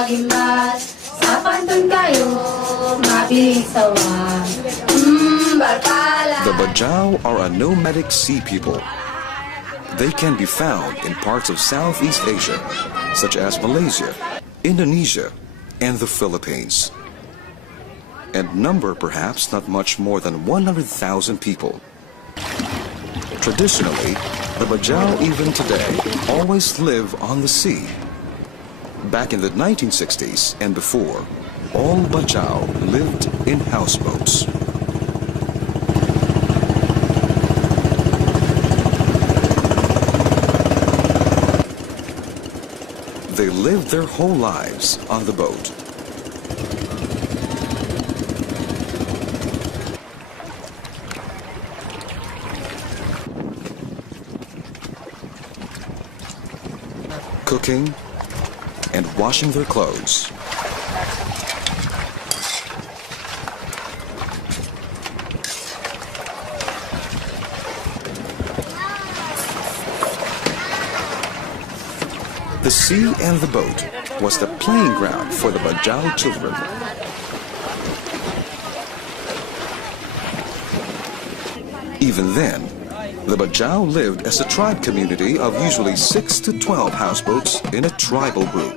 pagimbas sa pantun kayo mabisawa. The Bajau are a nomadic sea people. They can be found in parts of Southeast Asia, such as Malaysia, Indonesia, and the Philippines, and number perhaps not much more than 100,000 people. Traditionally, the Bajau even today always live on the sea. Back in the 1960s and before, all Bajau lived in houseboats. They lived their whole lives on the boat. Cooking and washing their clothes. The sea and the boat was the playing ground for the Bajau children. Even then, the Bajau lived as a tribe community of usually 6 to 12 houseboats in a tribal group.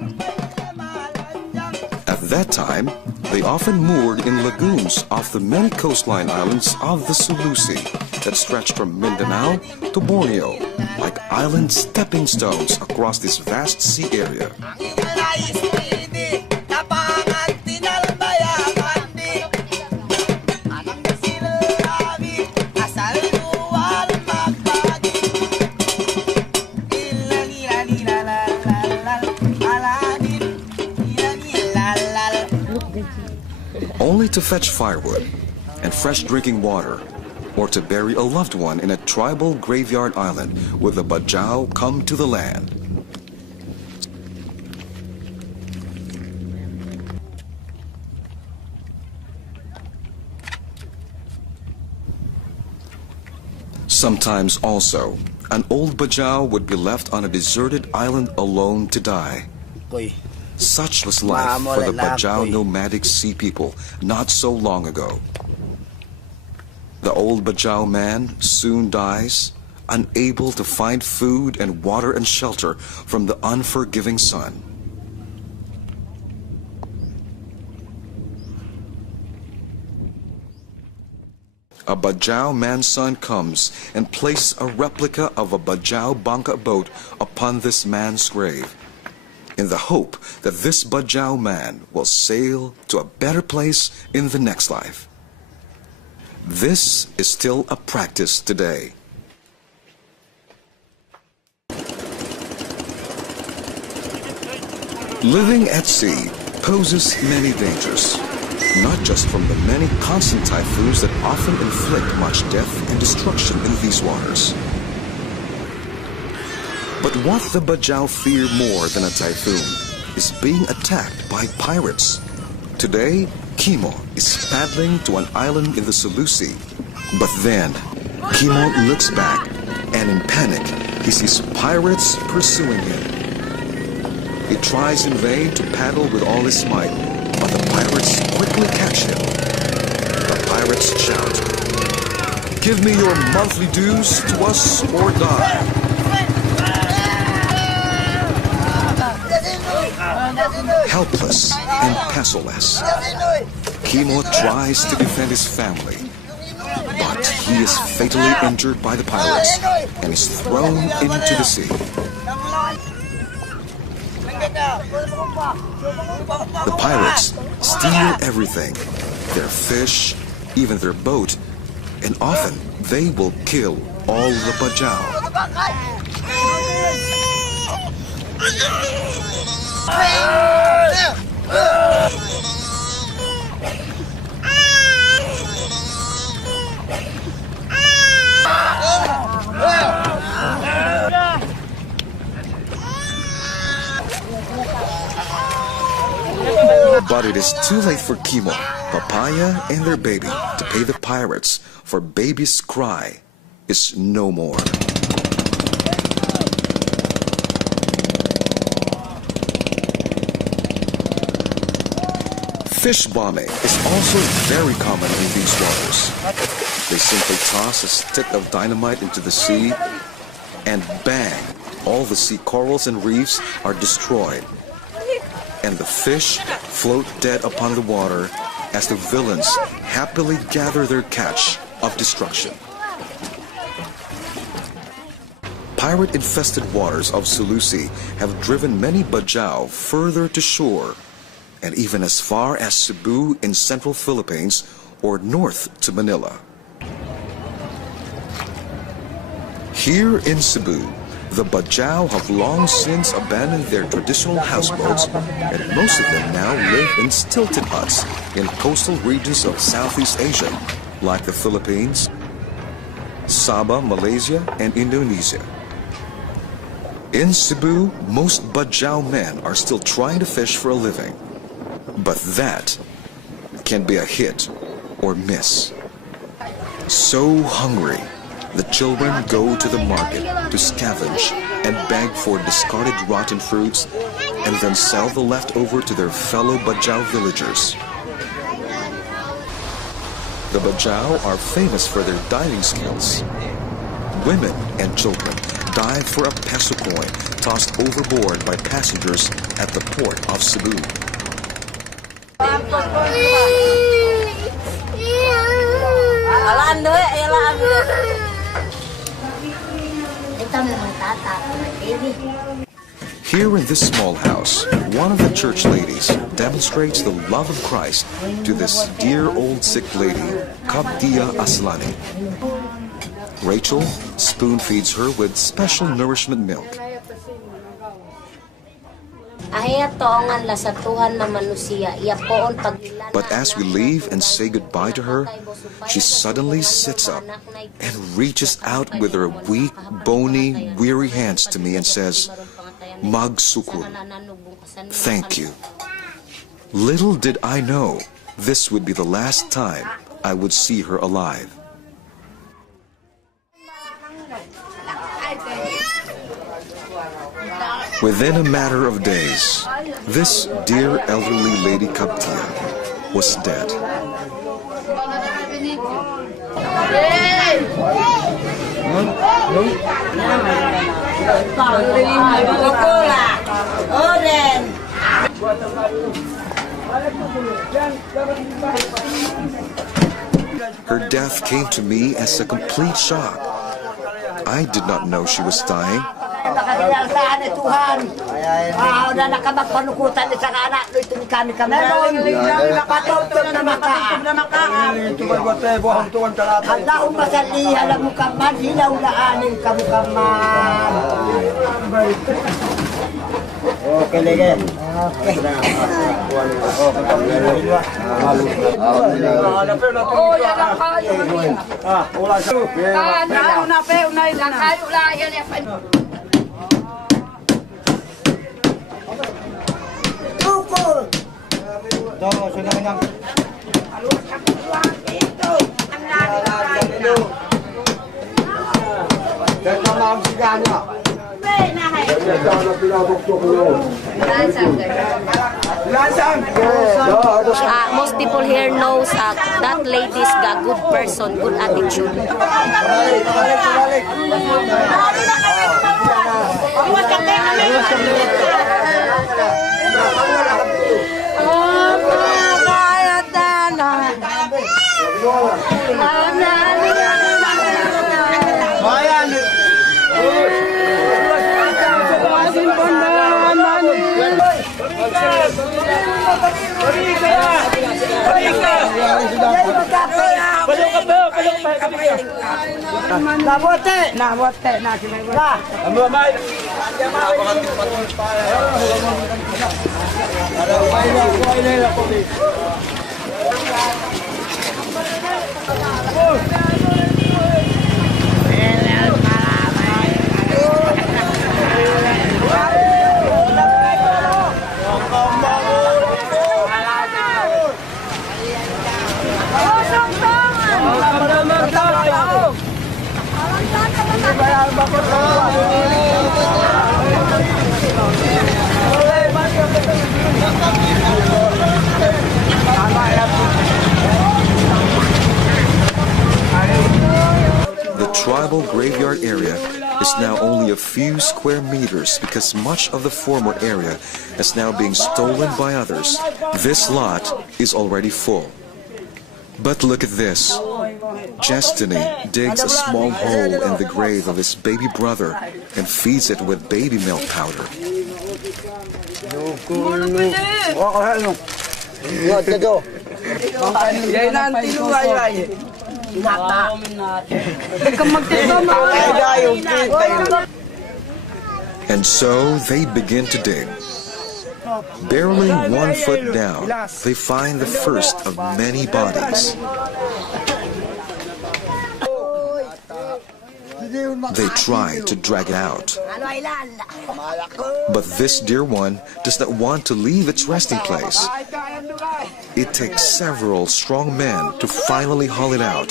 At that time, they often moored in lagoons off the many coastline islands of the Sulu Sea that stretched from Mindanao to Borneo, like island stepping stones across this vast sea area. Only to fetch firewood and fresh drinking water, or to bury a loved one in a tribal graveyard island would the Bajau come to the land. Sometimes also, an old Bajau would be left on a deserted island alone to die. Such was life for the Bajau nomadic sea people not so long ago. The old Bajau man soon dies, unable to find food and water and shelter from the unforgiving sun. A Bajau man's son comes and places a replica of a Bajau bangka boat upon this man's grave, in the hope that this Bajau man will sail to a better place in the next life. This is still a practice today. Living at sea poses many dangers, not just from the many constant typhoons that often inflict much death and destruction in these waters. But what the Bajau fear more than a typhoon is being attacked by pirates. Today, Kimo is paddling to an island in the Sulu Sea. But then, Kimo looks back and in panic, he sees pirates pursuing him. He tries in vain to paddle with all his might, but the pirates quickly catch him. The pirates shout, "Give me your monthly dues to us or die." Helpless and passorless, Kimo tries to defend his family, but he is fatally injured by the pirates and is thrown into the sea. The pirates steal everything, their fish, even their boat, and often they will kill all the Bajau. But it is too late for Kimo, Papaya, and their baby to pay the pirates, for baby's cry is no more. Fish bombing is also very common in these waters. They simply toss a stick of dynamite into the sea and bang, all the sea corals and reefs are destroyed. And the fish float dead upon the water as the villains happily gather their catch of destruction. Pirate-infested waters of Sulusi have driven many Bajau further to shore, and even as far as Cebu in central Philippines or north to Manila. Here in Cebu, the Bajau have long since abandoned their traditional houseboats, and most of them now live in stilted huts in coastal regions of Southeast Asia, like the Philippines, Sabah, Malaysia, and Indonesia. In Cebu, most Bajau men are still trying to fish for a living, but that can be a hit or miss. So hungry, the children go to the market to scavenge and beg for discarded rotten fruits and then sell the leftover to their fellow Bajau villagers. The Bajau are famous for their diving skills. Women and children dive for a peso coin tossed overboard by passengers at the port of Cebu. Here in this small house, one of the church ladies demonstrates the love of Christ to this dear old sick lady, Kaptia Aslani. Rachel spoon feeds her with special nourishment milk. But as we leave and say goodbye to her, she suddenly sits up and reaches out with her weak, bony, weary hands to me and says, "Magsukul, thank you." Little did I know this would be the last time I would see her alive. Within a matter of days, this dear elderly lady Kaptia was dead. Her death came to me as a complete shock. I did not know she was dying. Nakadiyasaan ni Tuhan. Na nakapagpanukutan ni sa anak ko itong kami meron. Nakatutog na makaan. Halaong masali, halang mukaman, hilaw-laanin kamukaman. Okay, lege. Okay. Oh, yan ang kayo. Wala siya. Una pe, una yan. Kayo lang yan. Tukul. Ito, sunod ng... Ito. Ang lalo. Ito na ang sigana. Most people here knows that lady's got good person, good attitude. graveyard area is now only a few square meters because much of the former area is now being stolen by others. This lot is already full. But look at this. Destiny digs a small hole in the grave of his baby brother and feeds it with baby milk powder. And so they begin to dig. Barely 1 foot down, they find the first of many bodies. They try to drag it out. But this dear one does not want to leave its resting place. It takes several strong men to finally haul it out.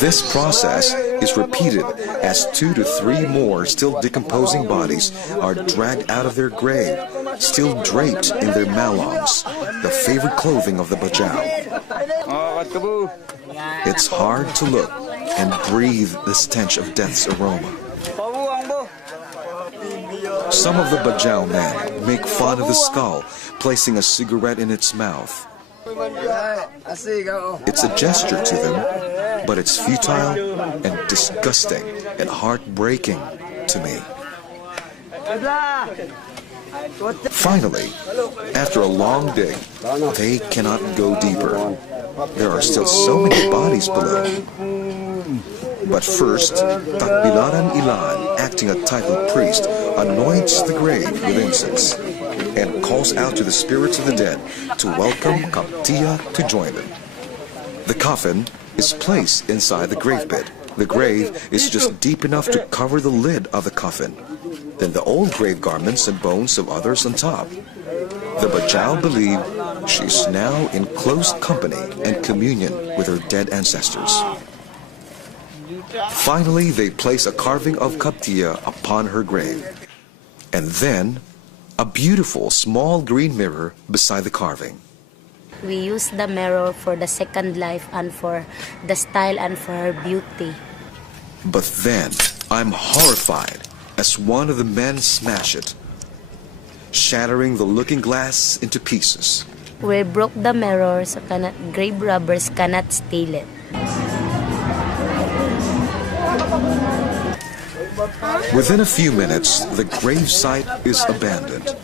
This process is repeated as 2 to 3 more still decomposing bodies are dragged out of their grave, still draped in their malongs, the favorite clothing of the Bajau. It's hard to look and breathe the stench of death's aroma. Some of the Bajau men make fun of the skull, placing a cigarette in its mouth. It's a gesture to them, but it's futile and disgusting and heartbreaking to me. Finally, after a long dig, they cannot go deeper. There are still so many bodies below. But first, Takbilaran Ilan, acting a titled priest, anoints the grave with incense and calls out to the spirits of the dead to welcome Kaptia to join them. The coffin is placed inside the grave pit. The grave is just deep enough to cover the lid of the coffin. Then the old grave garments and bones of others on top. The Bajau believe she's now in close company and communion with her dead ancestors. Finally, they place a carving of Kaptia upon her grave. And then, a beautiful small green mirror beside the carving. We use the mirror for the second life and for the style and for her beauty. But then, I'm horrified as one of the men smash it, shattering the looking glass into pieces. We broke the mirror so grave robbers cannot steal it. Within a few minutes, the grave site is abandoned.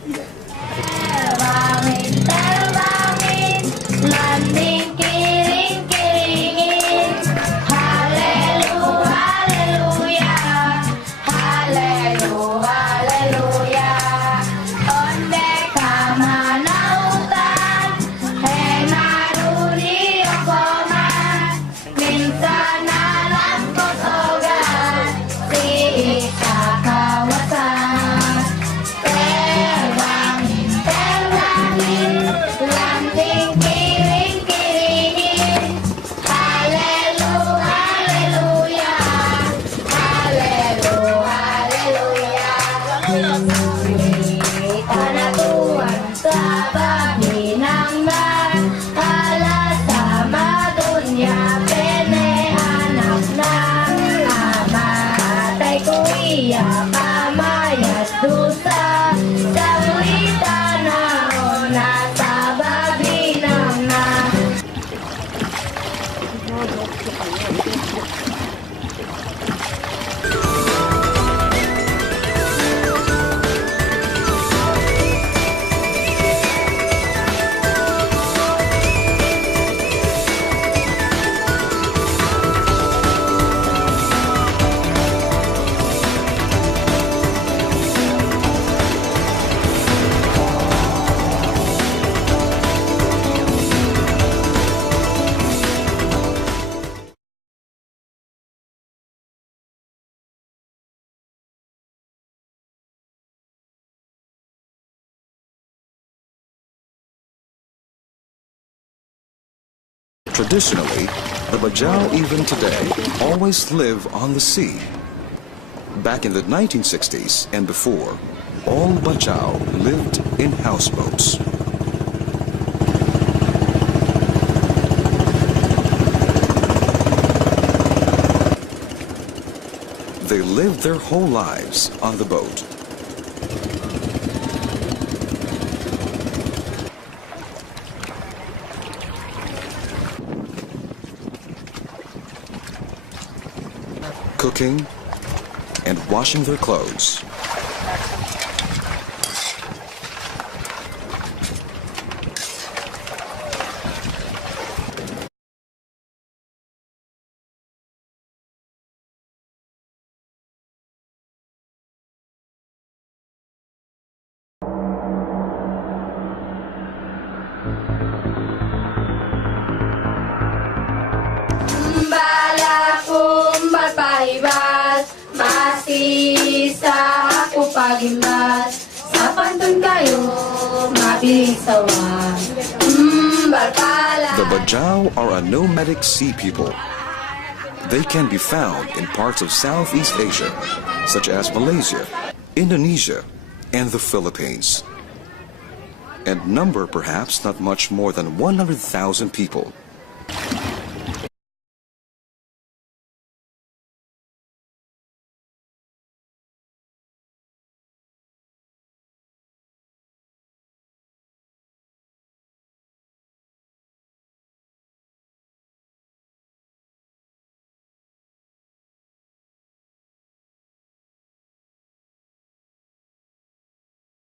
Traditionally, the Bajau even today always live on the sea. Back in the 1960s and before, all Bajau lived in houseboats. They lived their whole lives on the boat. Cooking and washing their clothes. The Bajau are a nomadic sea people. They can be found in parts of Southeast Asia, such as Malaysia, Indonesia, and the Philippines, and number perhaps not much more than 100,000 people.